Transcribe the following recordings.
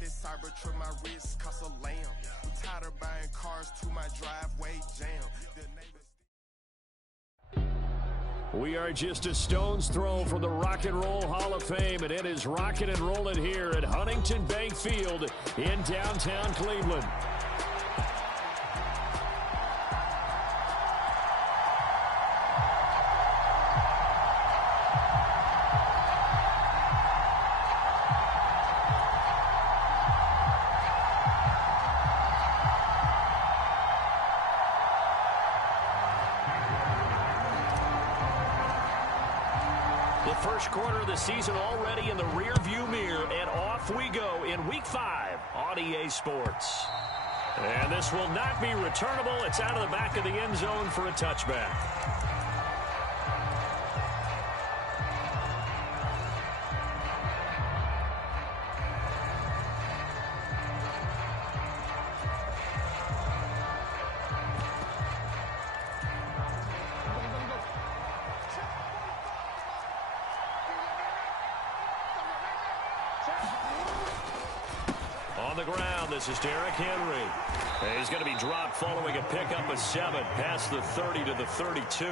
this Cybertruck, my wrist cost a lamb. I'm tired of buying cars to my driveway jam. The neighbors. We are just a stone's throw from the Rock and Roll Hall of Fame, and it is rocking and rolling here at Huntington Bank Field in downtown Cleveland. The first quarter of the season already in the rearview mirror, and off we go in Week 5 on EA Sports. And this will not be returnable. It's out of the back of the end zone for a touchback. On the ground, this is Derrick Henry. And he's going to be dropped following a pickup of 7 past the 30 to the 32.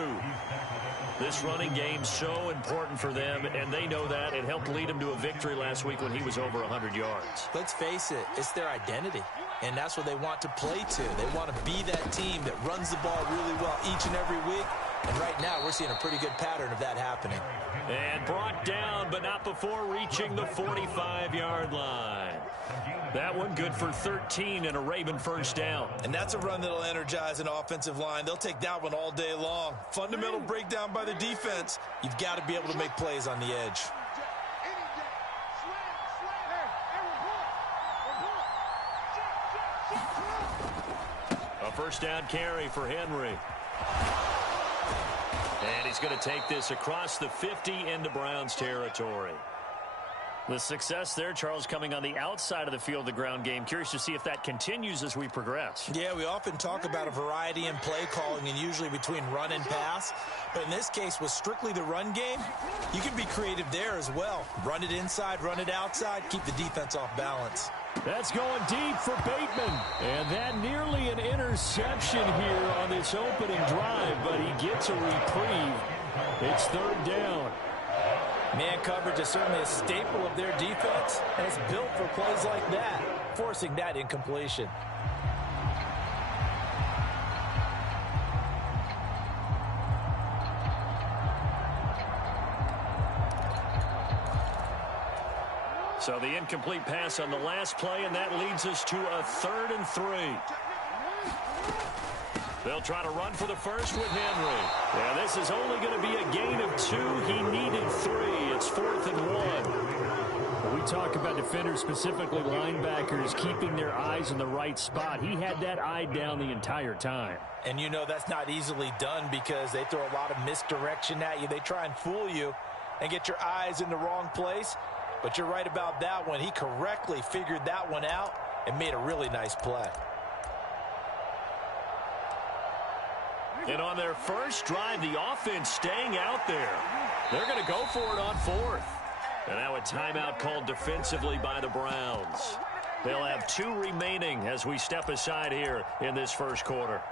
This running game so important for them, and they know that. It helped lead him to a victory last week when he was over 100 yards. Let's face it, it's their identity, and that's what they want to play to. They want to be that team that runs the ball really well each and every week, and right now we're seeing a pretty good pattern of that happening. And brought down, but not before reaching the 45-yard line. That one good for 13 and a Raven first down. And that's a run that'll energize an offensive line. They'll take that one all day long. Fundamental breakdown by the defense. You've got to be able to make plays on the edge. A first down carry for Henry. And he's going to take this across the 50 into Browns territory. The success there, Charles, coming on the outside of the field, the ground game. Curious to see if that continues as we progress. Yeah, we often talk about a variety in play calling and usually between run and pass. But in this case, with strictly the run game, you can be creative there as well. Run it inside, run it outside, keep the defense off balance. That's going deep for Bateman. And that nearly an interception here on this opening drive, but he gets a reprieve. It's third down. Man coverage is certainly a staple of their defense, and it's built for plays like that, forcing that incompletion. So the incomplete pass on the last play, and that leads us to a 3rd and 3. They'll try to run for the first with Henry. Yeah, this is only going to be a gain of 2. He needed 3. It's 4th and 1. We talk about defenders, specifically linebackers, keeping their eyes in the right spot. He had that eye down the entire time. And you know that's not easily done because they throw a lot of misdirection at you. They try and fool you and get your eyes in the wrong place. But you're right about that one. He correctly figured that one out and made a really nice play. And on their first drive, the offense staying out there. They're going to go for it on 4th. And now a timeout called defensively by the Browns. They'll have 2 remaining as we step aside here in this first quarter.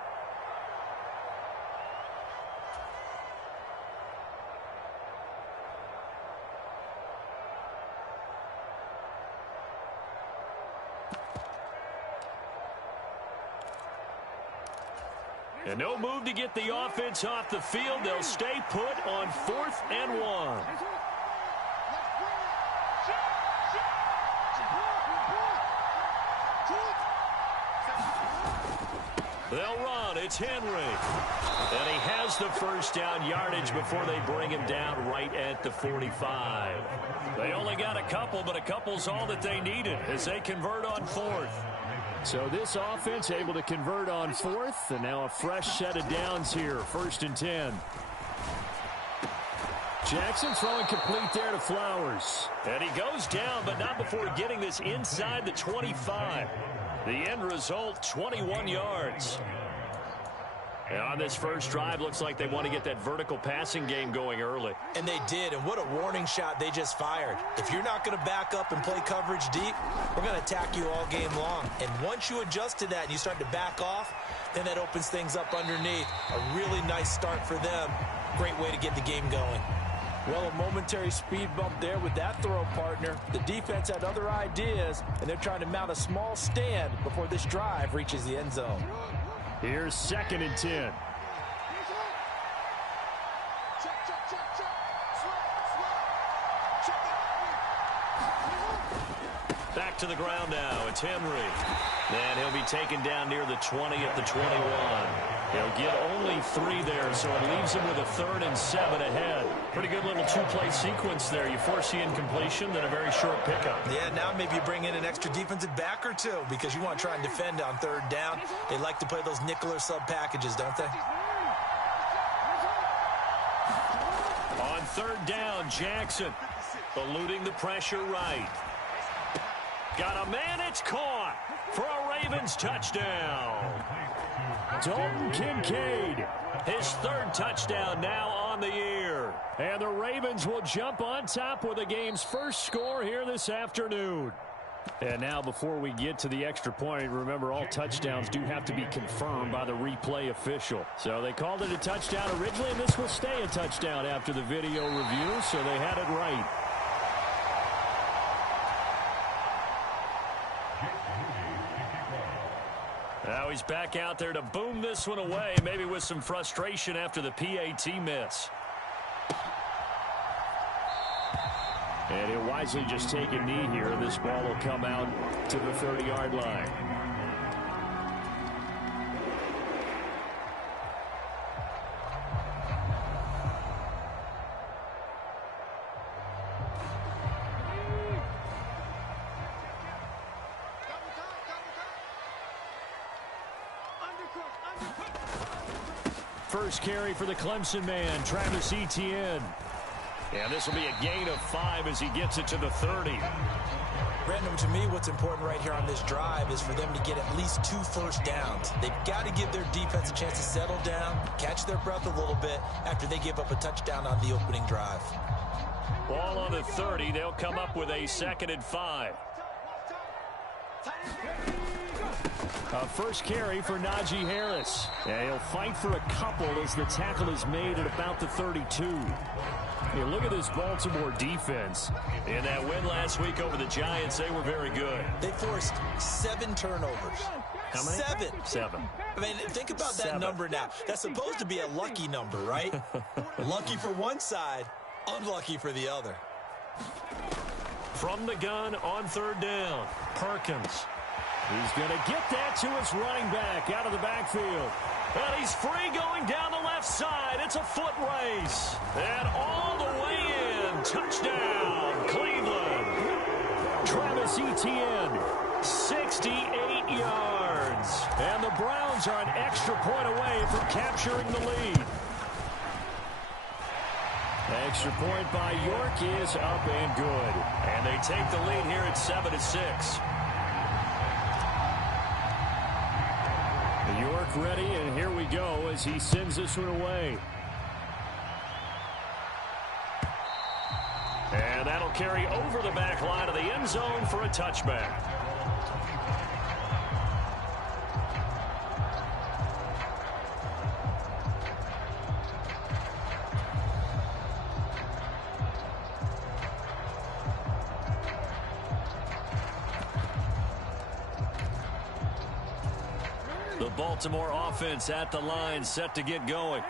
And no move to get the offense off the field. They'll stay put on 4th and 1. They'll run. It's Henry. And he has the first down yardage before they bring him down right at the 45. They only got a couple, but a couple's all that they needed as they convert on 4th. So this offense able to convert on 4th, and now a fresh set of downs here, 1st and 10. Jackson throwing complete there to Flowers. And he goes down, but not before getting this inside the 25. The end result, 21 yards. And on this first drive, looks like they want to get that vertical passing game going early. And they did, and what a warning shot they just fired. If you're not going to back up and play coverage deep, we're going to attack you all game long. And once you adjust to that and you start to back off, then that opens things up underneath. A really nice start for them. Great way to get the game going. Well, a momentary speed bump there with that throw, partner. The defense had other ideas, and they're trying to mount a small stand before this drive reaches the end zone. Here's 2nd and 10. Back to the ground now. It's Henry. And he'll be taken down near the 20 at the 21. He'll get only 3 there, so it leaves him with a 3rd and 7 ahead. Pretty good little 2-play sequence there. You force the incompletion, then a very short pickup. Yeah, now maybe you bring in an extra defensive back or 2 because you want to try and defend on 3rd down. They like to play those nickel or sub packages, don't they? On 3rd down, Jackson eluding the pressure right. Got a man, it's caught for a Ravens touchdown. Dalton Kincaid. His 3rd touchdown now on the year. And the Ravens will jump on top with the game's first score here this afternoon. And now before we get to the extra point, remember all touchdowns do have to be confirmed by the replay official. So they called it a touchdown originally, and this will stay a touchdown after the video review, so they had it right. Now he's back out there to boom this one away, maybe with some frustration after the PAT miss. And he'll wisely just take a knee here. This ball will come out to the 30-yard line. First carry for the Clemson man, Travis Etienne. And this will be a gain of 5 as he gets it to the 30. Brandon, to me, what's important right here on this drive is for them to get at least 2 first downs. They've got to give their defense a chance to settle down, catch their breath a little bit after they give up a touchdown on the opening drive. Ball on the 30. They'll come up with a 2nd and 5. First carry for Najee Harris. Yeah, he'll fight for a couple as the tackle is made at about the 32. Hey, look at this Baltimore defense. In that win last week over the Giants, they were very good. They forced 7 turnovers. How many? 7. 7. I mean, think about that 7. number now. That's supposed to be a lucky number, right? Lucky for one side, unlucky for the other. From the gun on 3rd down, Perkins. He's going to get that to his running back out of the backfield. And he's free going down the left side. It's a foot race. And all the way in. Touchdown, Cleveland. Travis Etienne, 68 yards. And the Browns are an extra point away from capturing the lead. Extra point by York is up and good. And they take the lead here at 7-6. York ready, and here we go as he sends this one away. And that'll carry over the back line of the end zone for a touchback. The Baltimore offense at the line, set to get going.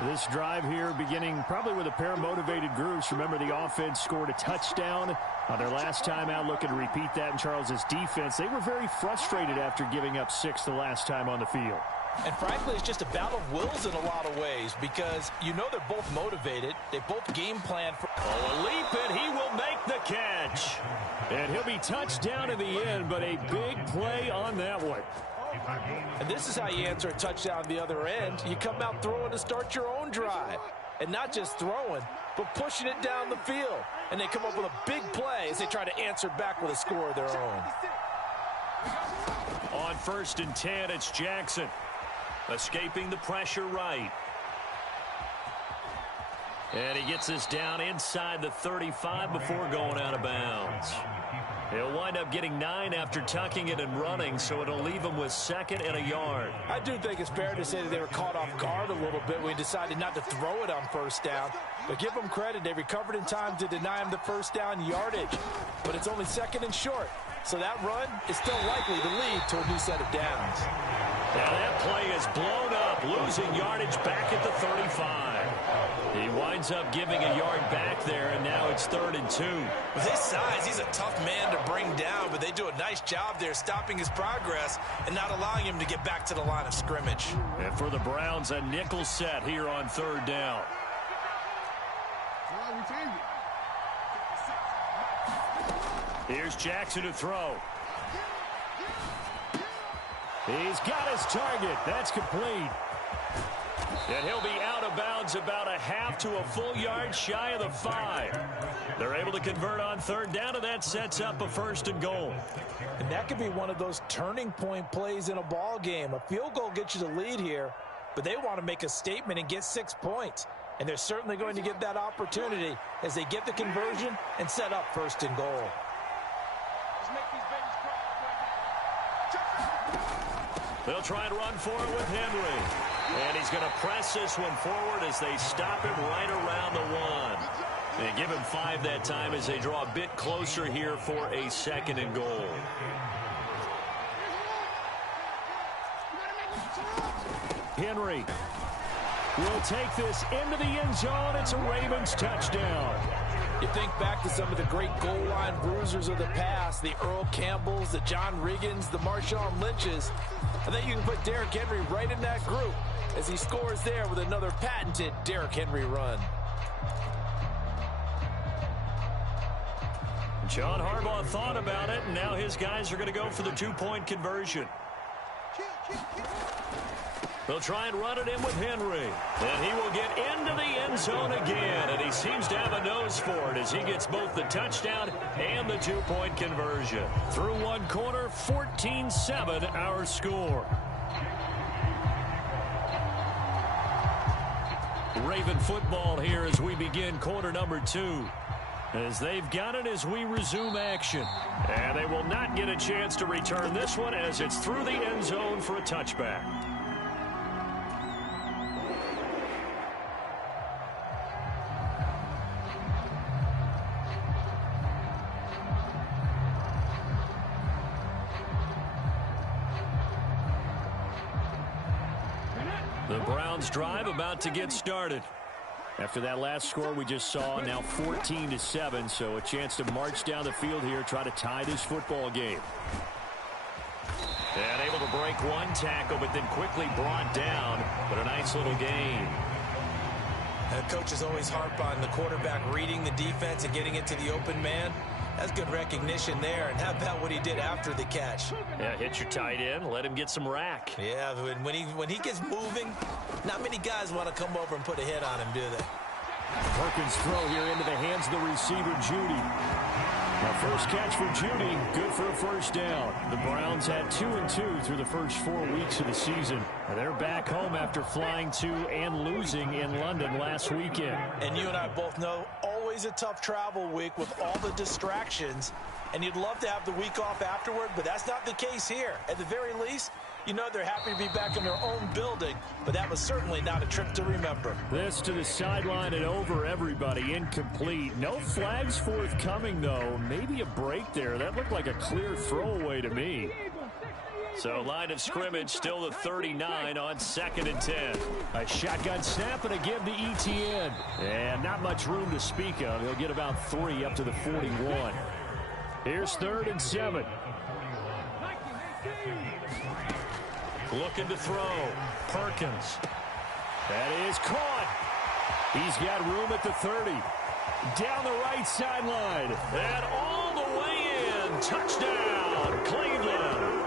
This drive here beginning probably with a pair of motivated groups. Remember, the offense scored a touchdown on their last time out, looking to repeat that in Charles's defense. They were very frustrated after giving up 6 the last time on the field. And frankly, it's just a battle of wills in a lot of ways because you know they're both motivated. They both game plan for... Oh, a leap, and he will make the catch. And he'll be touched down in the end, but a big play on that one. And this is how you answer a touchdown the other end. You come out throwing to start your own drive. And not just throwing, but pushing it down the field. And they come up with a big play as they try to answer back with a score of their own. On 1st and 10, it's Jackson. Escaping the pressure right. And he gets this down inside the 35 before going out of bounds. He'll wind up getting 9 after tucking it and running, so it'll leave him with 2nd and a yard. I do think it's fair to say that they were caught off guard a little bit when he decided not to throw it on 1st down. But give them credit, they recovered in time to deny him the 1st down yardage. But it's only 2nd and short, so that run is still likely to lead to a new set of downs. Now that play is blown up, losing yardage back at the 35. He winds up giving a yard back there, and now it's 3rd and 2. With his size, he's a tough man to bring down, but they do a nice job there stopping his progress and not allowing him to get back to the line of scrimmage. And for the Browns, a nickel set here on 3rd down. Here's Jackson to throw. He's got his target. That's complete. And he'll be out of bounds about a half to a full yard shy of the 5. They're able to convert on 3rd down, and that sets up a 1st and goal. And that could be one of those turning point plays in a ball game. A field goal gets you the lead here, but they want to make a statement and get 6 points. And they're certainly going to get that opportunity as they get the conversion and set up 1st and goal. They'll try and run for it with Henry. And he's going to press this one forward as they stop him right around the 1. And give him 5 that time as they draw a bit closer here for a 2nd and goal. Henry will take this into the end zone. It's a Ravens touchdown. You think back to some of the great goal line bruisers of the past, the Earl Campbells, the John Riggins, the Marshawn Lynches. I think you can put Derrick Henry right in that group as he scores there with another patented Derrick Henry run. John Harbaugh thought about it, and now his guys are going to go for the 2-point conversion. They'll try and run it in with Henry. And he will get into the end zone again. And he seems to have a nose for it as he gets both the touchdown and the 2-point conversion. Through one quarter, 14-7 our score. Raven football here as we begin quarter number 2. As they've got it as we resume action. And they will not get a chance to return this one as it's through the end zone for a touchback. The Browns drive about to get started. After that last score we just saw, now 14-7, so a chance to march down the field here, try to tie this football game. And able to break one tackle, but then quickly brought down. But a nice little gain. And coaches always harp on the quarterback reading the defense and getting it to the open man. That's good recognition there. And how about what he did after the catch? Yeah, hit your tight end, let him get some rack. Yeah, when he gets moving, not many guys want to come over and put a hit on him, do they? Perkins throw here into the hands of the receiver, Judy. Now, first catch for Judy, good for a first down. The Browns had 2-2 through the first 4 weeks of the season. They're back home after flying to and losing in London last weekend. And you and I both know, always a tough travel week with all the distractions. And you'd love to have the week off afterward, but that's not the case here. At the very least, you know they're happy to be back in their own building, but that was certainly not a trip to remember. This to the sideline and over everybody, incomplete. No flags forthcoming, though. Maybe a break there. That looked like a clear throwaway to me. So line of scrimmage still the 39 on 2nd and 10. A shotgun snap and a give to Etienne. And not much room to speak of. He'll get about 3 up to the 41. Here's 3rd and 7. Looking to throw. Perkins. That is caught. He's got room at the 30. Down the right sideline. And all the way in. Touchdown, Cleveland.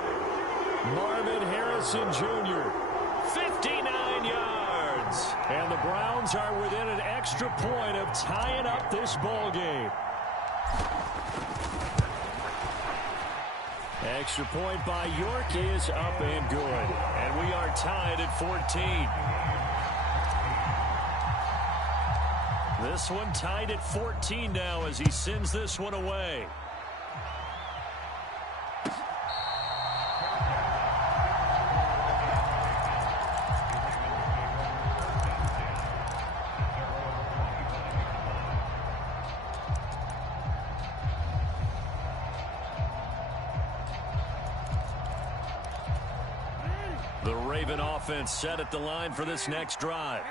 Marvin Harrison Jr. 59 yards. And the Browns are within an extra point of tying up this ball game. Extra point by York is up and good. And we are tied at 14. This one tied at 14 now as he sends this one away. The Raven offense set at the line for this next drive.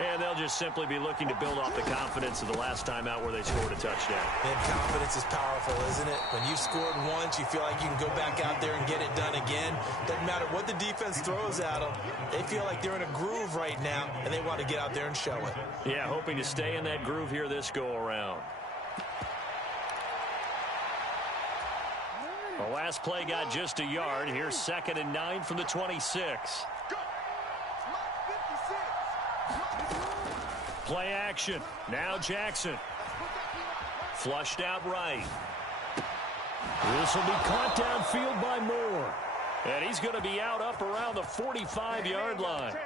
And they'll just simply be looking to build off the confidence of the last time out where they scored a touchdown. And confidence is powerful, isn't it? When you've scored once, you feel like you can go back out there and get it done again. Doesn't matter what the defense throws at them. They feel like they're in a groove right now, and they want to get out there and show it. Yeah, hoping to stay in that groove here this go-around. The last play got just a yard. Here's 2nd and 9 from the 26. Play action. Now Jackson. Flushed out right. This will be caught downfield by Moore. And he's going to be out up around the 45-yard line.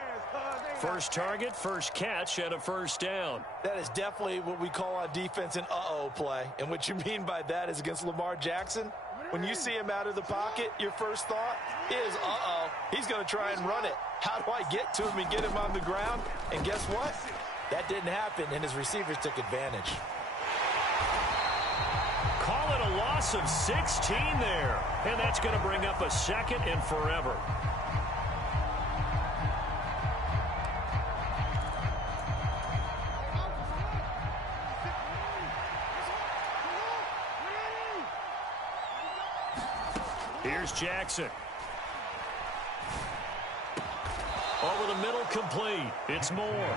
First target, first catch, and a first down. That is definitely what we call on defense an uh-oh play. And what you mean by that is against Lamar Jackson, when you see him out of the pocket, your first thought is, uh-oh, he's going to try and run it. How do I get to him and get him on the ground? And guess what? That didn't happen, and his receivers took advantage. Call it a loss of 16 there. And that's going to bring up a 2nd and forever. Here's Jackson. Over the middle, complete. It's Moore.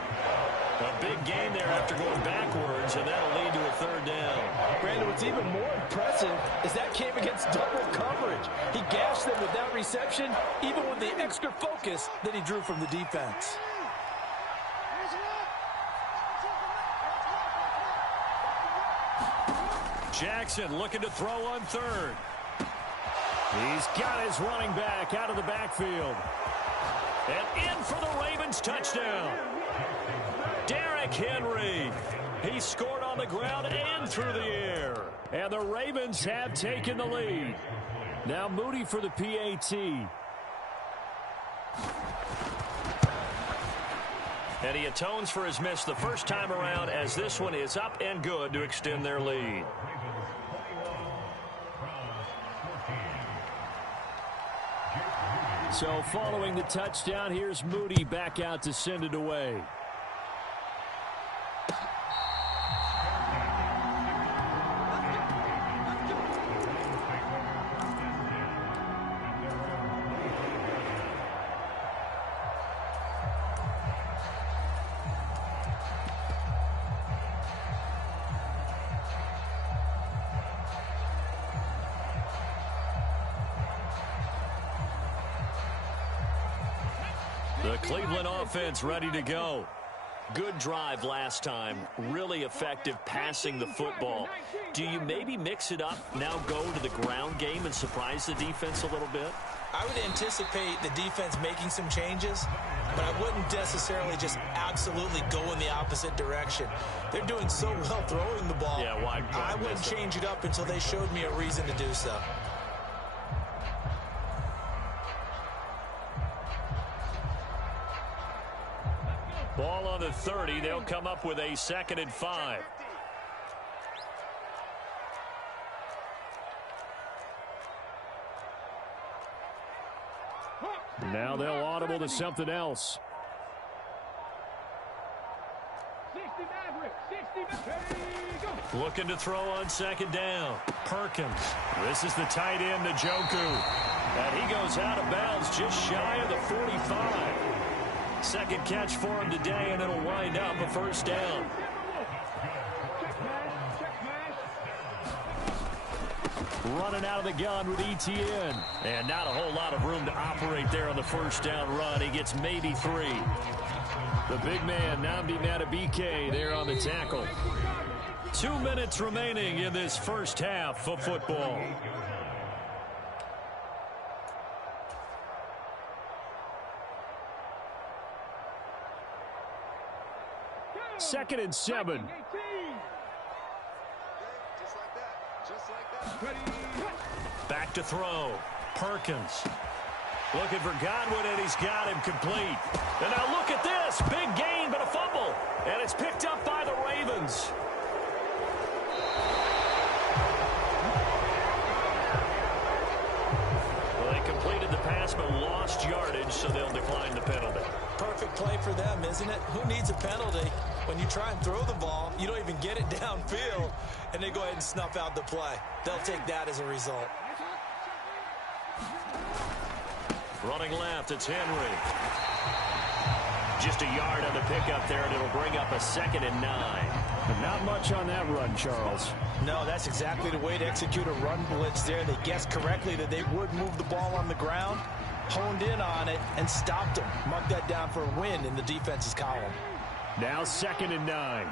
A big gain there after going backwards, and that'll lead to a 3rd down. Brandon, what's even more impressive is that came against double coverage. He gashed them with that reception, even with the extra focus that he drew from the defense. Jackson looking to throw on 3rd. He's got his running back out of the backfield. And in for the Ravens touchdown. Derrick Henry. He scored on the ground and through the air. And the Ravens have taken the lead. Now Moody for the PAT. And he atones for his miss the first time around as this one is up and good to extend their lead. So following the touchdown, here's Moody back out to send it away. The Cleveland offense ready to go. Good drive last time. Really effective passing the football. Do you maybe mix it up, now go to the ground game and surprise the defense a little bit? I would anticipate the defense making some changes, but I wouldn't necessarily just absolutely go in the opposite direction. They're doing so well throwing the ball. Yeah, why I wouldn't change it up until they showed me a reason to do so. Ball on the 30. They'll come up with a 2nd and 5. Now they'll audible to something else. Looking to throw on 2nd down. Perkins. This is the tight end, Njoku. And he goes out of bounds just shy of the 45. Second catch for him today, and it'll wind up a 1st down. Running out of the gun with Etienne. And not a whole lot of room to operate there on the 1st down run. He gets maybe 3. The big man, Nnamdi Madubuike, there on the tackle. 2 minutes remaining in this first half of football. 2nd and 7. Back to throw. Perkins. Looking for Godwin, and he's got him complete. And now look at this. Big gain, but a fumble. And it's picked up by the Ravens. Well, they completed the pass, but lost yardage, so they'll decline the penalty. Perfect play for them, isn't it? Who needs a penalty? When you try and throw the ball, you don't even get it downfield, and they go ahead and snuff out the play. They'll take that as a result. Running left, it's Henry. Just a yard on the pickup there, and it'll bring up a 2nd and 9. Not much on that run, Charles. No, that's exactly the way to execute a run blitz there. They guessed correctly that they would move the ball on the ground, honed in on it, and stopped them. Mark that down for a win in the defense's column. Now 2nd and 9.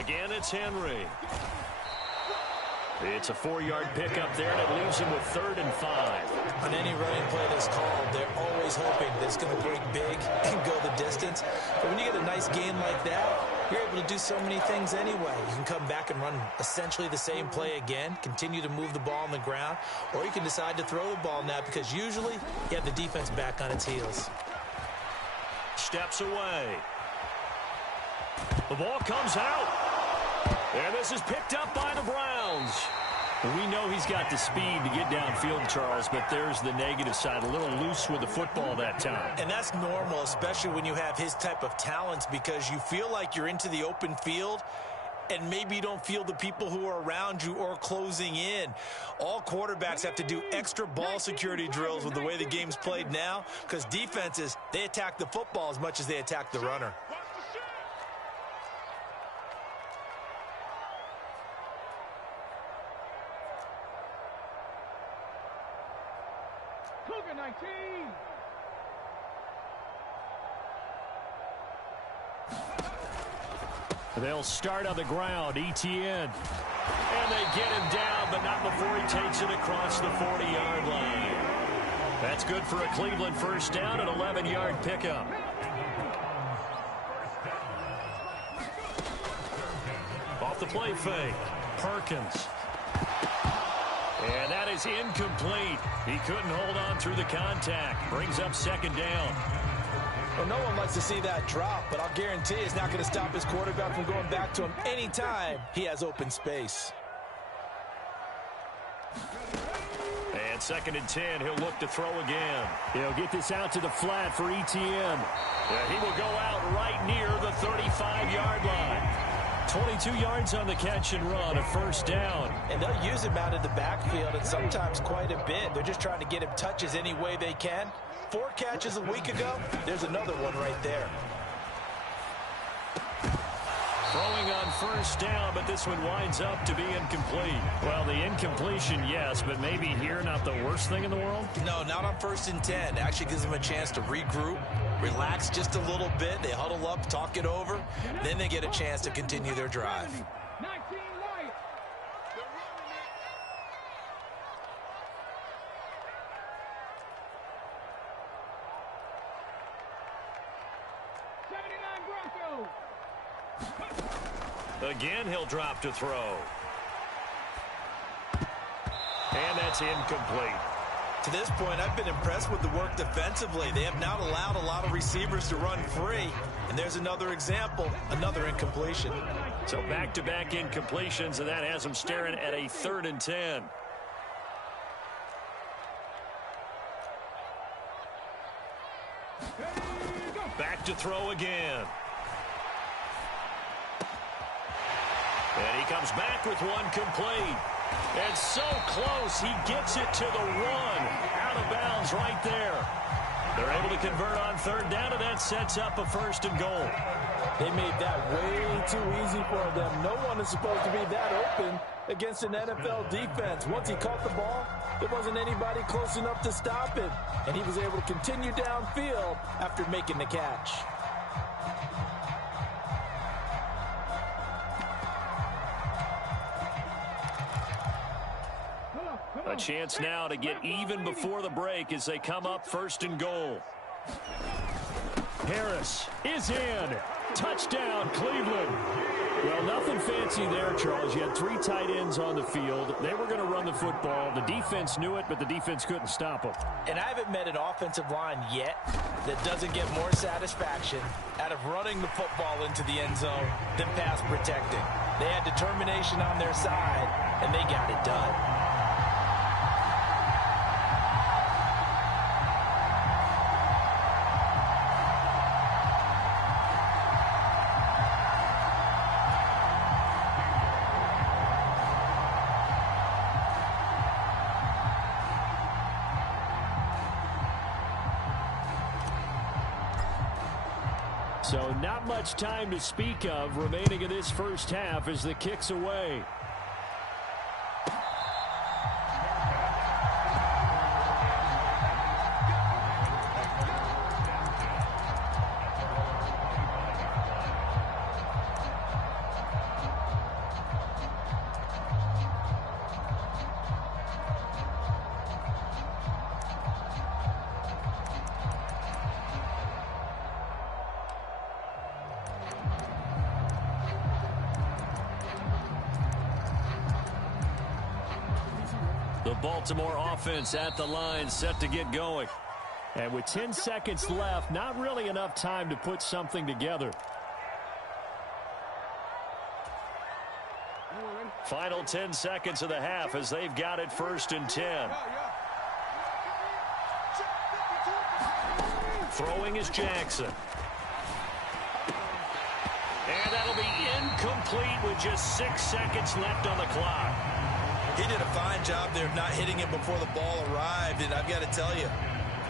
Again, it's Henry. It's a 4-yard pickup there, and it leaves him with 3rd and 5. On any running play that's called, they're always hoping that it's going to break big and go the distance. But when you get a nice gain like that, you're able to do so many things anyway. You can come back and run essentially the same play again, continue to move the ball on the ground, or you can decide to throw the ball now because usually you have the defense back on its heels. Steps away. The ball comes out. And this is picked up by the Browns. We know he's got the speed to get downfield, Charles, but there's the negative side. A little loose with the football that time. And that's normal, especially when you have his type of talents, because you feel like you're into the open field and maybe you don't feel the people who are around you or closing in. All quarterbacks have to do extra ball security drills with the way the game's played now, because defenses, they attack the football as much as they attack the runner. Cougar 19. They'll start on the ground. Etienne. And they get him down, but not before he takes it across the 40-yard line. That's good for a Cleveland first down, an 11-yard pickup. Off the play fake. Perkins. And that is incomplete. He couldn't hold on through the contact. Brings up 2nd down. Well, no one likes to see that drop, but I'll guarantee it's not going to stop his quarterback from going back to him anytime he has open space. And 2nd and 10, he'll look to throw again. He'll get this out to the flat for Etienne. Yeah, he will go out right near the 35-yard line. 22 yards on the catch and run, a first down. And they'll use him out of the backfield, and sometimes quite a bit. They're just trying to get him touches any way they can. 4 catches a week ago, there's another one right there. Throwing on first down, but this one winds up to be incomplete. Well, the incompletion, yes, but maybe here not the worst thing in the world? No, not on 1st and 10. Actually gives them a chance to regroup, relax just a little bit. They huddle up, talk it over. Then they get a chance to continue their drive. 19 light. Broncos. Again, he'll drop to throw. And that's incomplete. To this point, I've been impressed with the work defensively. They have not allowed a lot of receivers to run free. And there's another example, another incompletion. So back-to-back incompletions, and that has them staring at a 3rd and 10. Back to throw again. And he comes back with one complete. And so close, he gets it to the 1. Out of bounds right there. They're able to convert on 3rd down, and that sets up a 1st and goal. They made that way too easy for them. No one is supposed to be that open against an NFL defense. Once he caught the ball, there wasn't anybody close enough to stop it. And he was able to continue downfield after making the catch. A chance now to get even before the break as they come up 1st and goal. Harris is in. Touchdown, Cleveland. Well, nothing fancy there, Charles. You had 3 tight ends on the field. They were going to run the football. The defense knew it, but the defense couldn't stop them. And I haven't met an offensive line yet that doesn't get more satisfaction out of running the football into the end zone than pass protecting. They had determination on their side, and they got it done. So not much time to speak of remaining in this first half as the kick's away. The Baltimore offense at the line, set to get going. And with 10 seconds left, not really enough time to put something together. Final 10 seconds of the half as they've got it 1st and 10. Throwing is Jackson. And that'll be incomplete with just 6 seconds left on the clock. He did a fine job there of not hitting it before the ball arrived, and I've got to tell you,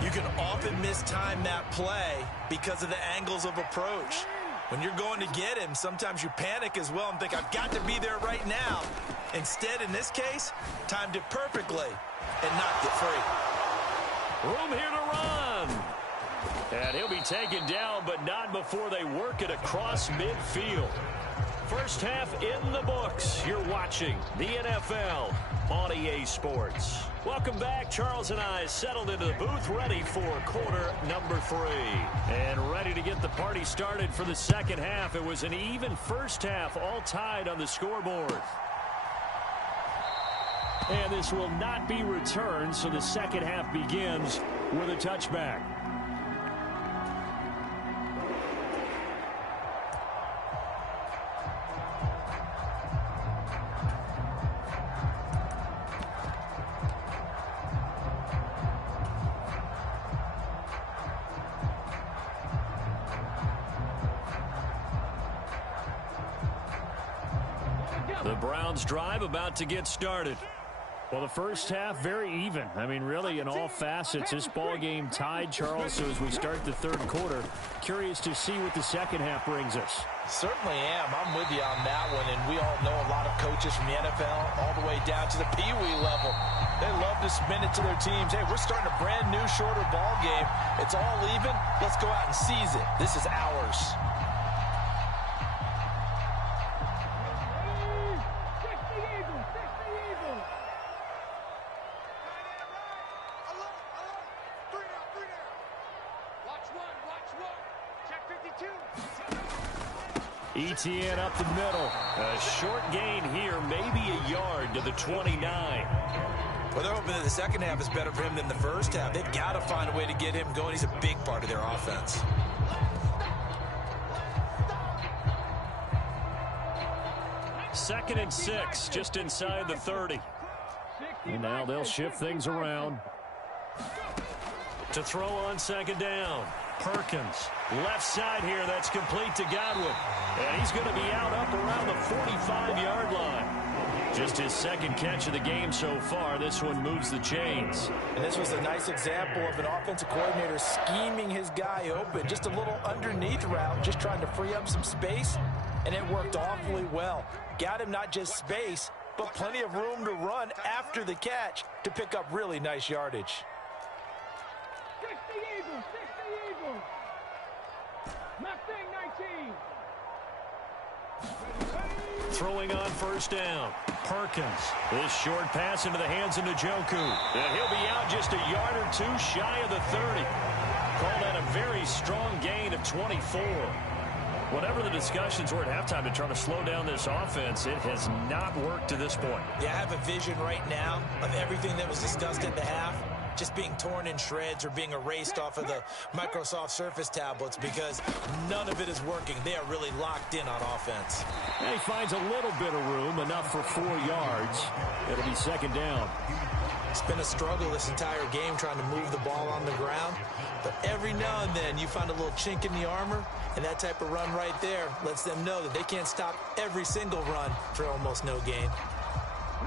you can often mistime that play because of the angles of approach. When you're going to get him, sometimes you panic as well and think, I've got to be there right now. Instead, in this case, timed it perfectly and knocked it free. Room here to run. And he'll be taken down, but not before they work it across midfield. First half in the books. You're watching the NFL on EA Sports. Welcome back. Charles and I settled into the booth, ready for quarter number 3. And ready to get the party started for the second half. It was an even first half, all tied on the scoreboard. And this will not be returned, so the second half begins with a touchback. The Browns drive about to get started. Well, the first half, very even. I mean, really, in all facets, this ball game tied, Charles. So as we start the third quarter, curious to see what the second half brings us. Certainly am. I'm with you on that one. And we all know a lot of coaches from the NFL all the way down to the Pee Wee level. They love to spin it to their teams. Hey, we're starting a brand new, shorter ball game. It's all even. Let's go out and seize it. This is ours. ETN up the middle. A short gain here, maybe a yard to the 29. Well, they're hoping that the second half is better for him than the first half. They've got to find a way to get him going. He's a big part of their offense. Second and 6, just inside the 30. And now they'll shift things around. To throw on second down. Perkins, left side here, that's complete to Godwin. And he's going to be out up around the 45-yard line. Just his second catch of the game so far. This one moves the chains. And this was a nice example of an offensive coordinator scheming his guy open. Just a little underneath route, just trying to free up some space. And it worked awfully well. Got him not just space, but plenty of room to run after the catch to pick up really nice yardage. 60 Eagles, 60 Eagles. Mustang 19. Throwing on first down. Perkins. This short pass into the hands of Njoku. And he'll be out just a yard or two shy of the 30. call that a very strong gain of 24. Whatever the discussions were at halftime to try to slow down this offense, it has not worked to this point. Yeah, I have a vision right now of everything that was discussed at the half just being torn in shreds or being erased off of the Microsoft Surface tablets because none of it is working. They are really locked in on offense. And he finds a little bit of room, enough for 4 yards. It'll be second down. It's been a struggle this entire game trying to move the ball on the ground. But every now and then you find a little chink in the armor, and that type of run right there lets them know that they can't stop every single run for almost no gain.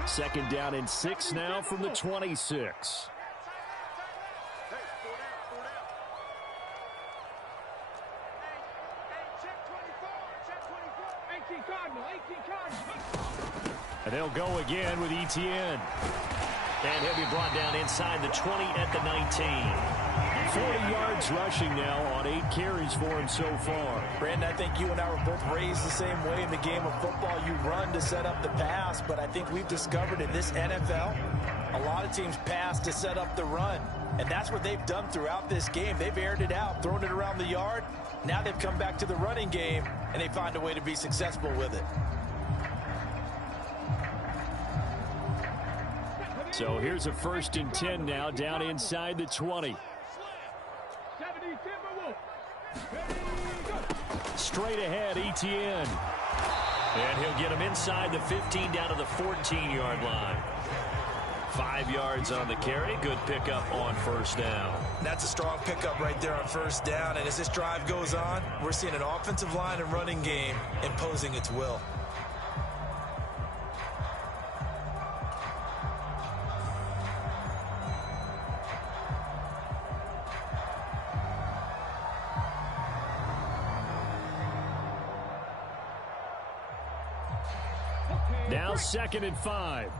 Second down and 6 now from the 26. 18 Cardinal. And they'll go again with Etienne. And he'll be brought down inside the 20 at the 19. 40 yards rushing now on 8 carries for him so far. Brandon, I think you and I were both raised the same way in the game of football. You run to set up the pass, but I think we've discovered in this NFL, a lot of teams pass to set up the run. And that's what they've done throughout this game. They've aired it out, thrown it around the yard. Now they've come back to the running game, and they find a way to be successful with it. So here's a 1st and 10 now, down inside the 20. Straight ahead, Etienne. And he'll get him inside the 15 down to the 14-yard line. 5 yards on the carry. Good pickup on 1st down. That's a strong pickup right there on 1st down. And as this drive goes on, we're seeing an offensive line and running game imposing its will. Now 2nd and 5.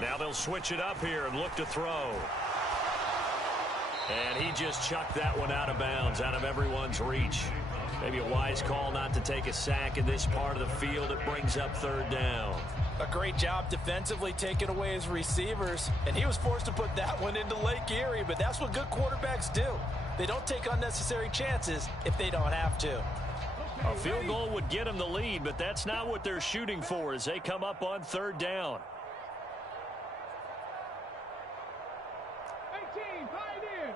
Now they'll switch it up here and look to throw. And he just chucked that one out of bounds, out of everyone's reach. Maybe a wise call not to take a sack in this part of the field. It brings up 3rd down. A great job defensively taking away his receivers. And he was forced to put that one into Lake Erie, but that's what good quarterbacks do. They don't take unnecessary chances if they don't have to. A field goal would get them the lead, but that's not what they're shooting for as they come up on 3rd down. 18, Pioneer.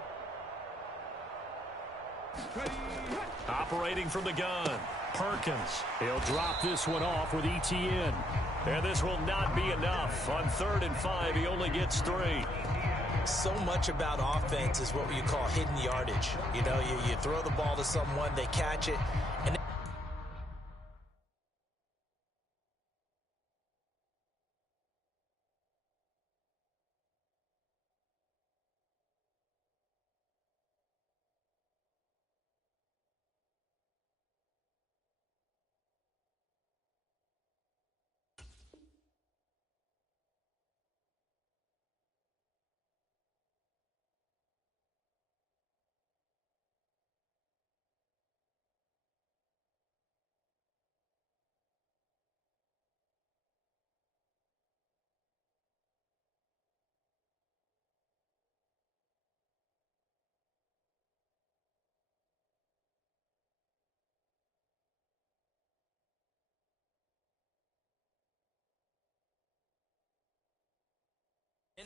Operating from the gun, Perkins. He'll drop this one off with Etienne. And this will not be enough. On 3rd and 5, he only gets 3. So much about offense is what you call hidden yardage. You know, you throw the ball to someone, they catch it, and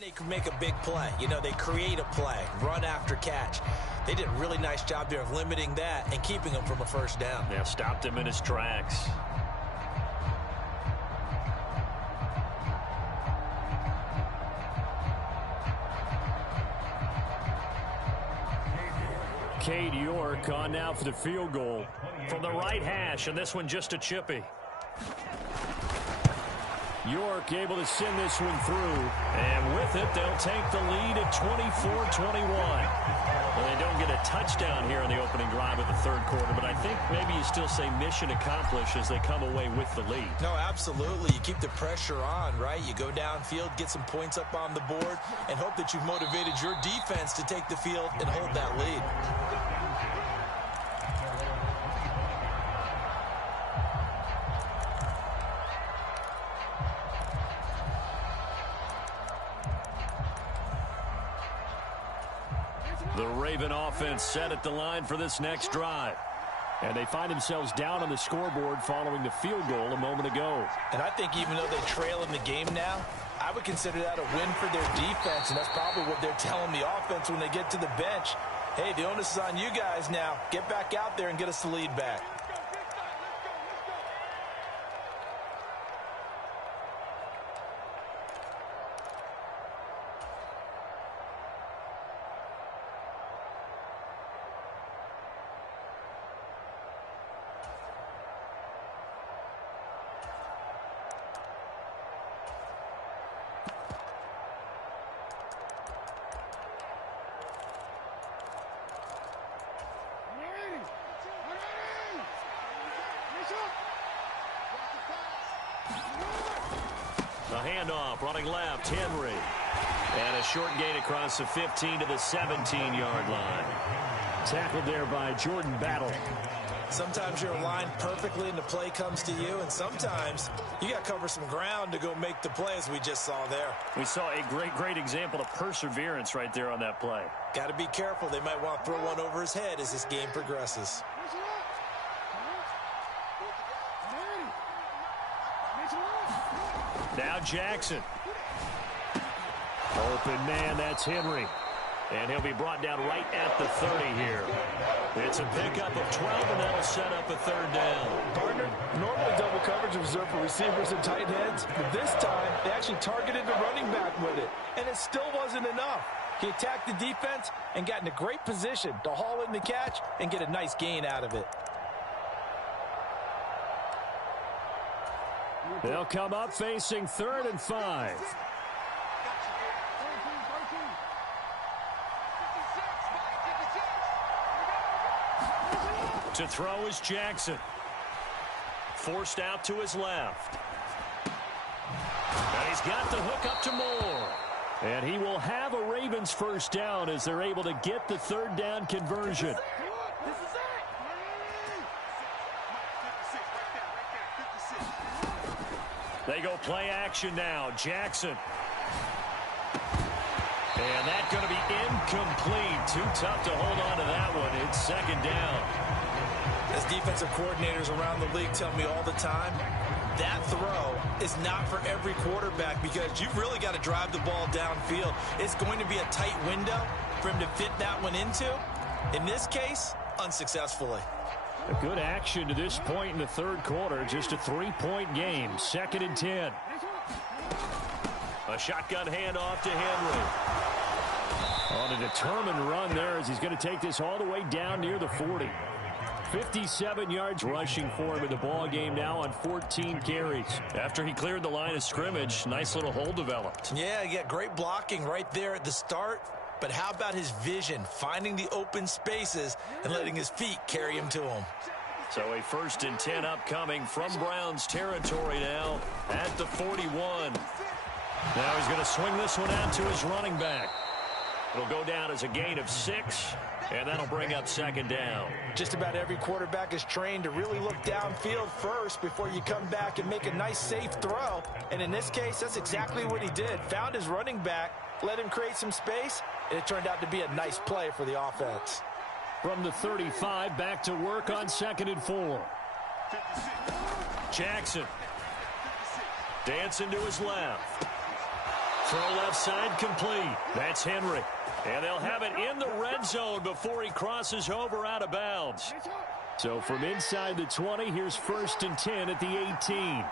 they can make a big play. You know, they create a play, run after catch. They did a really nice job there of limiting that and keeping him from a 1st down. They have stopped him in his tracks. Cade York on now for the field goal from the right hash, and this one just a chippy. York able to send this one through. And with it, they'll take the lead at 24-21. Well, they don't get a touchdown here in the opening drive of the 3rd quarter, but I think maybe you still say mission accomplished as they come away with the lead. No, absolutely. You keep the pressure on, right? You go downfield, get some points up on the board, and hope that you've motivated your defense to take the field and hold that lead. The Raven offense set at the line for this next drive. And they find themselves down on the scoreboard following the field goal a moment ago. And I think even though they trail in the game now, I would consider that a win for their defense, and that's probably what they're telling the offense when they get to the bench. Hey, the onus is on you guys now. Get back out there and get us the lead back. A handoff, running left, Henry. And a short gain across the 15 to the 17-yard line. Tackled there by Jordan Battle. Sometimes you're aligned perfectly and the play comes to you, and sometimes you got to cover some ground to go make the play, as we just saw there. We saw a great example of perseverance right there on that play. Got to be careful. They might want to throw one over his head as this game progresses. Now Jackson. Open man, that's Henry. And he'll be brought down right at the 30 here. It's a pickup of 12, and that'll set up a third down. Partner, normally double coverage is reserved for receivers and tight ends, but this time they actually targeted the running back with it, and it still wasn't enough. He attacked the defense and got in a great position to haul in the catch and get a nice gain out of it. They'll come up facing 3rd and 5. To throw is Jackson. Forced out to his left. And he's got the hook up to Moore. And he will have a Ravens first down as they're able to get the third down conversion. They go play action now. Jackson. And that's going to be incomplete. Too tough to hold on to that one. It's second down. As defensive coordinators around the league tell me all the time, that throw is not for every quarterback because you've really got to drive the ball downfield. It's going to be a tight window for him to fit that one into. In this case, unsuccessfully. A good action to this point in the third quarter. Just a 3-point game. 2nd and 10. A shotgun handoff to Henry. On a determined run there as he's going to take this all the way down near the 40. 57 yards rushing for him in the ball game now on 14 carries. After he cleared the line of scrimmage, nice little hole developed. Yeah, great blocking right there at the start. But how about his vision, finding the open spaces and letting his feet carry him to him? So a 1st and 10 upcoming from Browns territory now at the 41. Now he's going to swing this one out to his running back. It'll go down as a gain of 6, and that'll bring up 2nd down. Just about every quarterback is trained to really look downfield first before you come back and make a nice, safe throw. And in this case, that's exactly what he did. Found his running back, let him create some space, and it turned out to be a nice play for the offense. From the 35, back to work on 2nd and 4. Jackson. Dancing to his left. Throw left side complete. That's Henry. And they'll have it in the red zone before he crosses over out of bounds. So from inside the 20, here's 1st and 10 at the 18.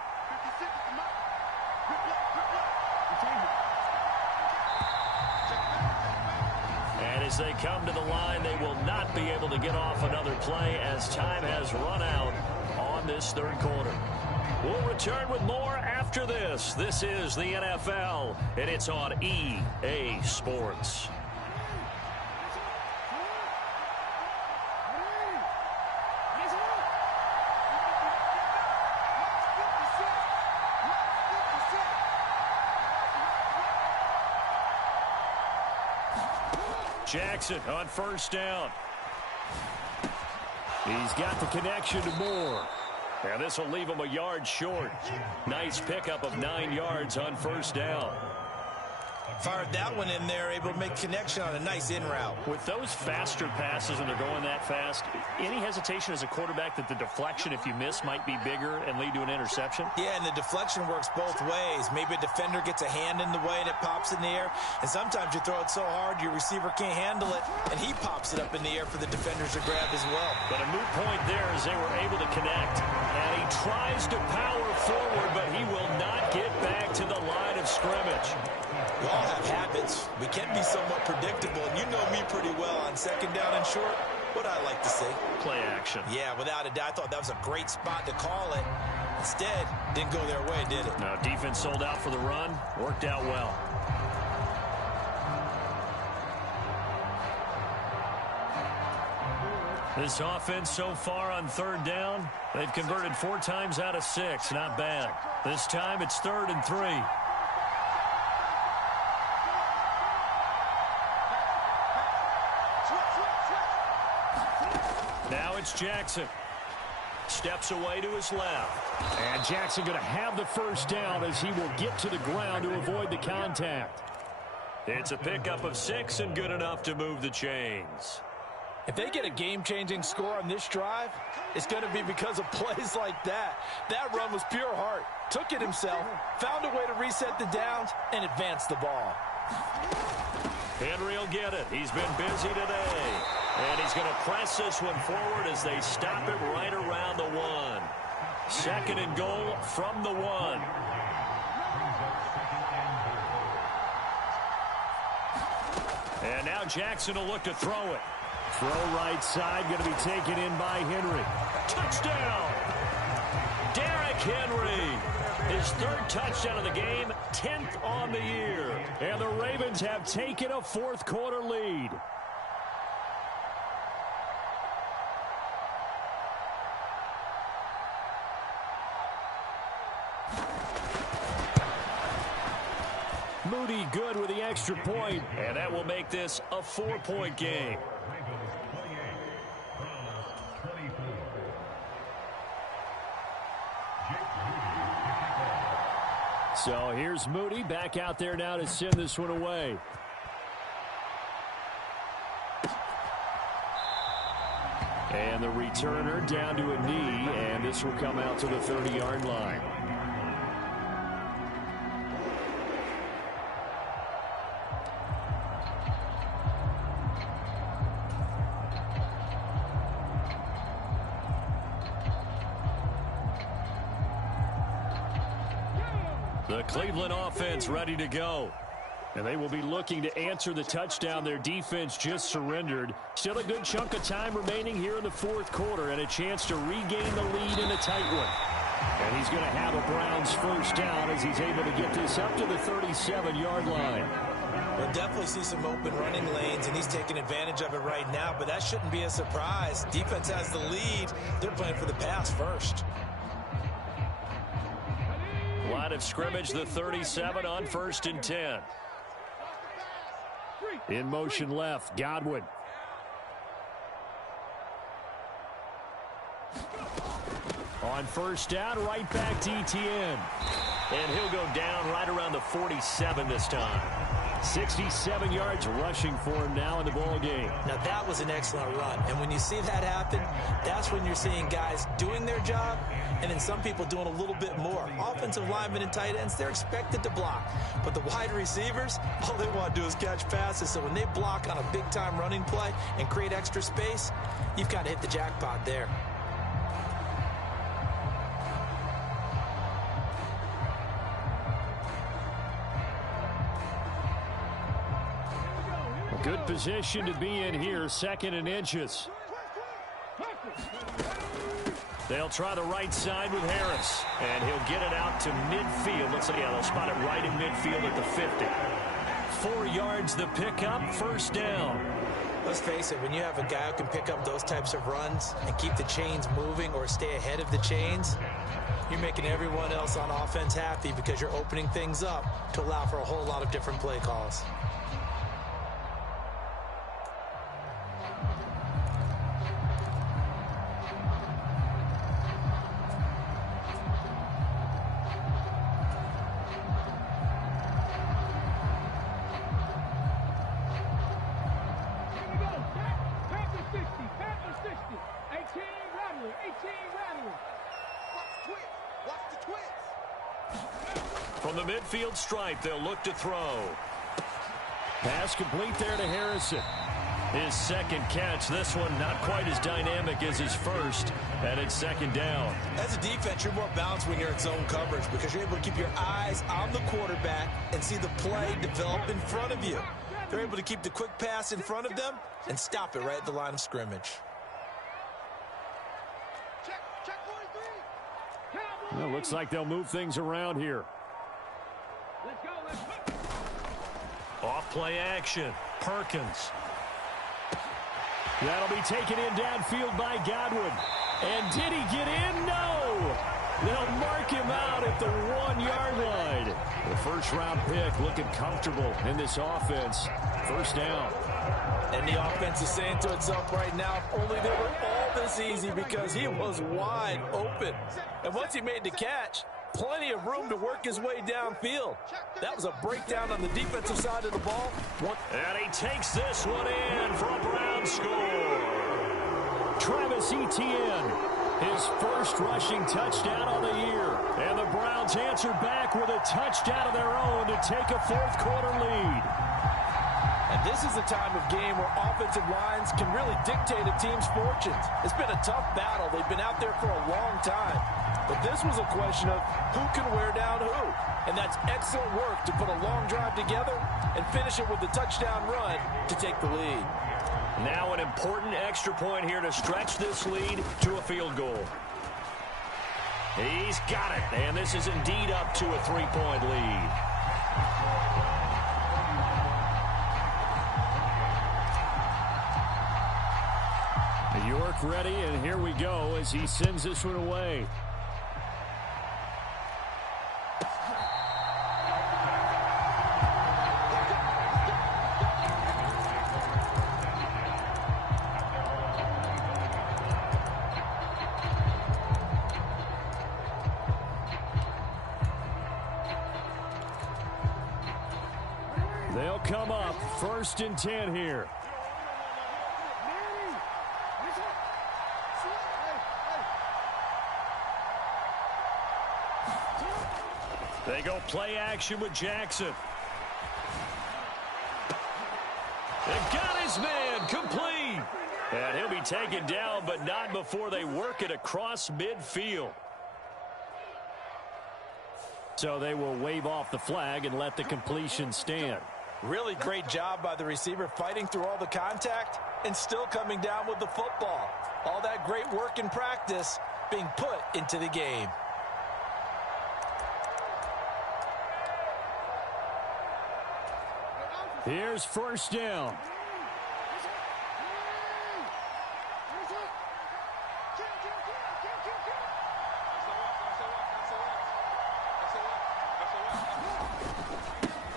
And as they come to the line, they will not be able to get off another play as time has run out on this third quarter. We'll return with more after this. This is the NFL, and it's on EA Sports. Jackson on 1st down. He's got the connection to Moore. And this will leave him a yard short. Nice pickup of 9 yards on 1st down. Fired that one in there, able to make connection on a nice in route. With those faster passes and they're going that fast, any hesitation as a quarterback that the deflection, if you miss, might be bigger and lead to an interception? Yeah, and the deflection works both ways. Maybe a defender gets a hand in the way and it pops in the air. And sometimes you throw it so hard your receiver can't handle it, and he pops it up in the air for the defenders to grab as well. But a moot point there as they were able to connect. And he tries to power forward, but he will not get back to the line of scrimmage. We all have habits. We can be somewhat predictable, and you know me pretty well on second down and short. What I like to see. Play action. Yeah, without a doubt. I thought that was a great spot to call it. Instead, didn't go their way, did it? No, defense sold out for the run. Worked out well. This offense so far on third down, they've converted 4 times out of 6. Not bad. This time it's 3rd and 3. Now it's Jackson. Steps away to his left. And Jackson going to have the first down as he will get to the ground to avoid the contact. It's a pickup of 6 and good enough to move the chains. If they get a game-changing score on this drive, it's going to be because of plays like that. That run was pure heart. Took it himself, found a way to reset the downs, and advance the ball. Henry will get it. He's been busy today. And he's going to press this one forward as they stop it right around the 1. 2nd and goal from the 1. And now Jackson will look to throw it. Throw right side, going to be taken in by Henry. Touchdown! Derrick Henry, his 3rd touchdown of the game, 10th on the year. And the Ravens have taken a 4th quarter lead. Moody good with the extra point, and that will make this a 4-point game. So here's Moody back out there now to send this one away. And the returner down to a knee, and this will come out to the 30-yard line. The Cleveland offense ready to go. And they will be looking to answer the touchdown their defense just surrendered. Still a good chunk of time remaining here in the 4th quarter and a chance to regain the lead in a tight one. And he's going to have a Browns first down as he's able to get this up to the 37-yard line. We'll definitely see some open running lanes, and he's taking advantage of it right now, but that shouldn't be a surprise. Defense has the lead. They're playing for the pass first. Line of scrimmage, the 37 on 1st and 10. In motion left, Godwin. On 1st down, right back to Etienne. And he'll go down right around the 47 this time. 67 yards rushing for him now in the ball game. Now that was an excellent run, and when you see that happen, that's when you're seeing guys doing their job and then some people doing a little bit more. Offensive linemen and tight ends, they're expected to block, but the wide receivers, all they want to do is catch passes. So when they block on a big-time running play and create extra space, you've got to hit the jackpot there. Good position to be in here, 2nd and inches. They'll try the right side with Harris, and he'll get it out to midfield. Let's see, yeah, they'll spot it right in midfield at the 50. 4 yards the pickup, 1st down. Let's face it, when you have a guy who can pick up those types of runs and keep the chains moving or stay ahead of the chains, you're making everyone else on offense happy because you're opening things up to allow for a whole lot of different play calls. 60. 18 rattling. 18 rattling. Watch the twist. From the midfield stripe, they'll look to throw. Pass complete there to Harrison. His second catch. This one not quite as dynamic as his first, and it's second down. As a defense, you're more balanced when you're in zone coverage because you're able to keep your eyes on the quarterback and see the play develop in front of you. They're able to keep the quick pass in front of them and stop it right at the line of scrimmage. Well, looks like they'll move things around here. Let's go. Let's go. Off play action. Perkins. That'll be taken in downfield by Godwin. And did he get in? No! They'll mark him out at the 1-yard line. The first-round pick looking comfortable in this offense. First down. And the offense is saying to itself right now, if only they were all this easy because he was wide open. And once he made the catch, plenty of room to work his way downfield. That was a breakdown on the defensive side of the ball. And he takes this one in for a Brown score. Travis Etienne, his first rushing touchdown on the year. And the Browns answer back with a touchdown of their own to take a fourth-quarter lead. And this is the time of game where offensive lines can really dictate a team's fortunes. It's been a tough battle. They've been out there for a long time. But this was a question of who can wear down who. And that's excellent work to put a long drive together and finish it with a touchdown run to take the lead. Now an important extra point here to stretch this lead to a field goal. He's got it. And this is indeed up to a 3-point lead. York ready, and here we go as he sends this one away. They'll come up 1st and 10 here. They go play action with Jackson. They've got his man complete. And he'll be taken down, but not before they work it across midfield. So they will wave off the flag and let the completion stand. Really great job by the receiver fighting through all the contact and still coming down with the football. All that great work in practice being put into the game. Here's first down.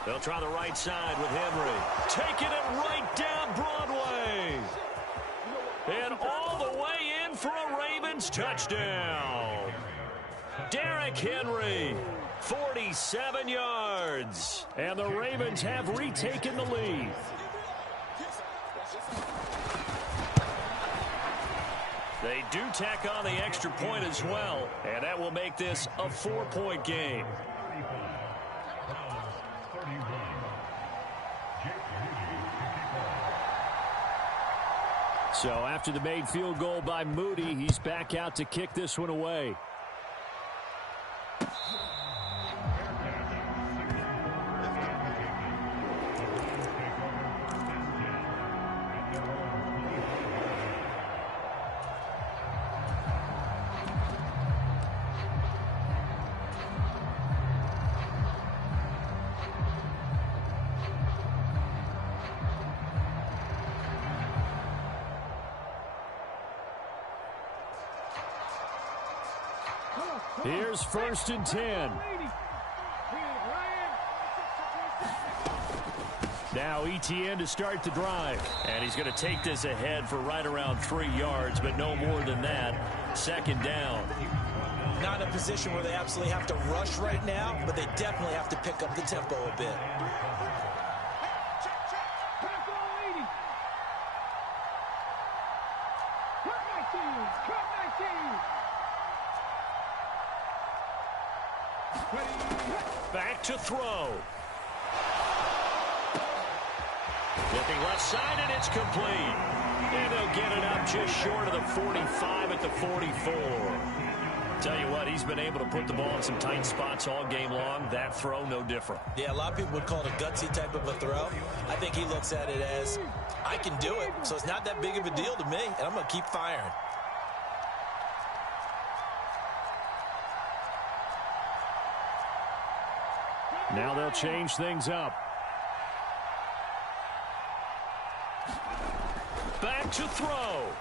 They'll try the right side with Henry. Taking it right down Broadway. And all the way in for a Ravens touchdown. Derrick Henry, 47 yards. And the Ravens have retaken the lead. They do tack on the extra point as well, and that will make this a 4-point game. So after the made field goal by Moody, he's back out to kick this one away. Here's 1st and 10. Now Etienne to start the drive. And he's going to take this ahead for right around 3 yards, but no more than that. 2nd down. Not in a position where they absolutely have to rush right now, but they definitely have to pick up the tempo a bit. Cut 19. Back to throw. Looking left side, and it's complete. And they'll get it up just short of the 45 at the 44. Tell you what, he's been able to put the ball in some tight spots all game long. That throw, no different. Yeah, a lot of people would call it a gutsy type of a throw. I think he looks at it as, I can do it, so it's not that big of a deal to me, and I'm going to keep firing. Now they'll change things up. Back to throw.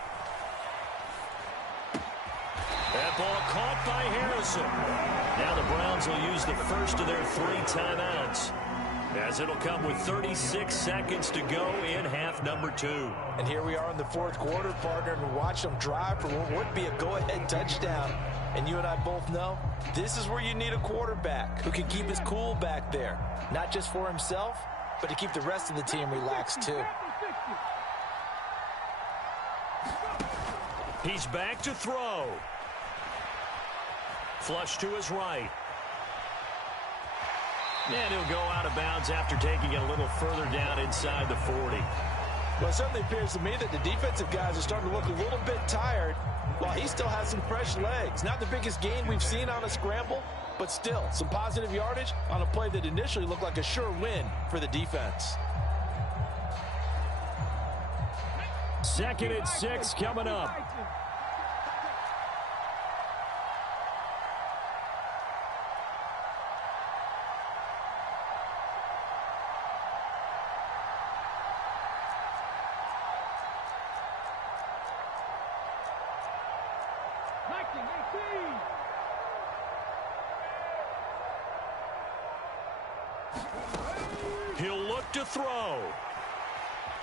That ball caught by Harrison. Now the Browns will use the first of their 3 timeouts, as it'll come with 36 seconds to go in half number 2. And here we are in the fourth quarter, partner, and watch them drive for what would be a go-ahead touchdown. And you and I both know this is where you need a quarterback who can keep his cool back there, not just for himself, but to keep the rest of the team relaxed too. He's back to throw. Flush to his right. And he'll go out of bounds after taking it a little further down inside the 40. Well, it certainly appears to me that the defensive guys are starting to look a little bit tired while he still has some fresh legs. Not the biggest gain we've seen on a scramble, but still some positive yardage on a play that initially looked like a sure win for the defense. 2nd and 6 coming up. He'll look to throw.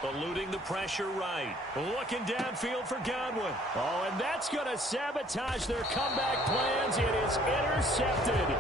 Eluding the pressure right. Looking downfield for Godwin. Oh, and that's going to sabotage their comeback plans. It is intercepted.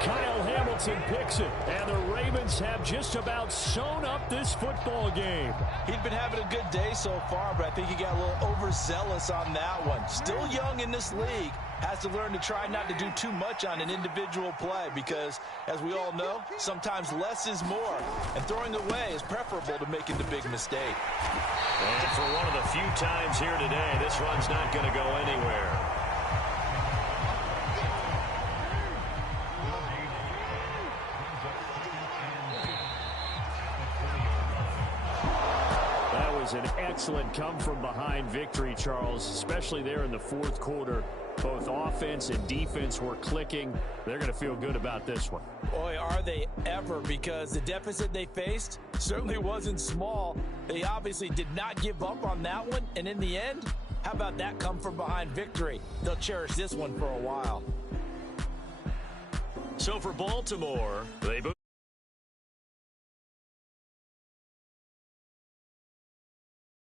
Kyle Hamilton picks it, and the Ravens have just about sewn up this football game. He'd been having a good day so far, but I think he got a little overzealous on that one. Still young in this league. Has to learn to try not to do too much on an individual play because, as we all know, sometimes less is more. And throwing away is preferable to making the big mistake. And for one of the few times here today, this run's not going to go anywhere. That was an excellent come-from-behind victory, Charles, especially there in the fourth quarter. Both offense and defense were clicking. They're going to feel good about this one. Boy, are they ever, because the deficit they faced certainly wasn't small. They obviously did not give up on that one, and in the end, how about that come-from-behind victory? They'll cherish this one for a while. So for Baltimore, they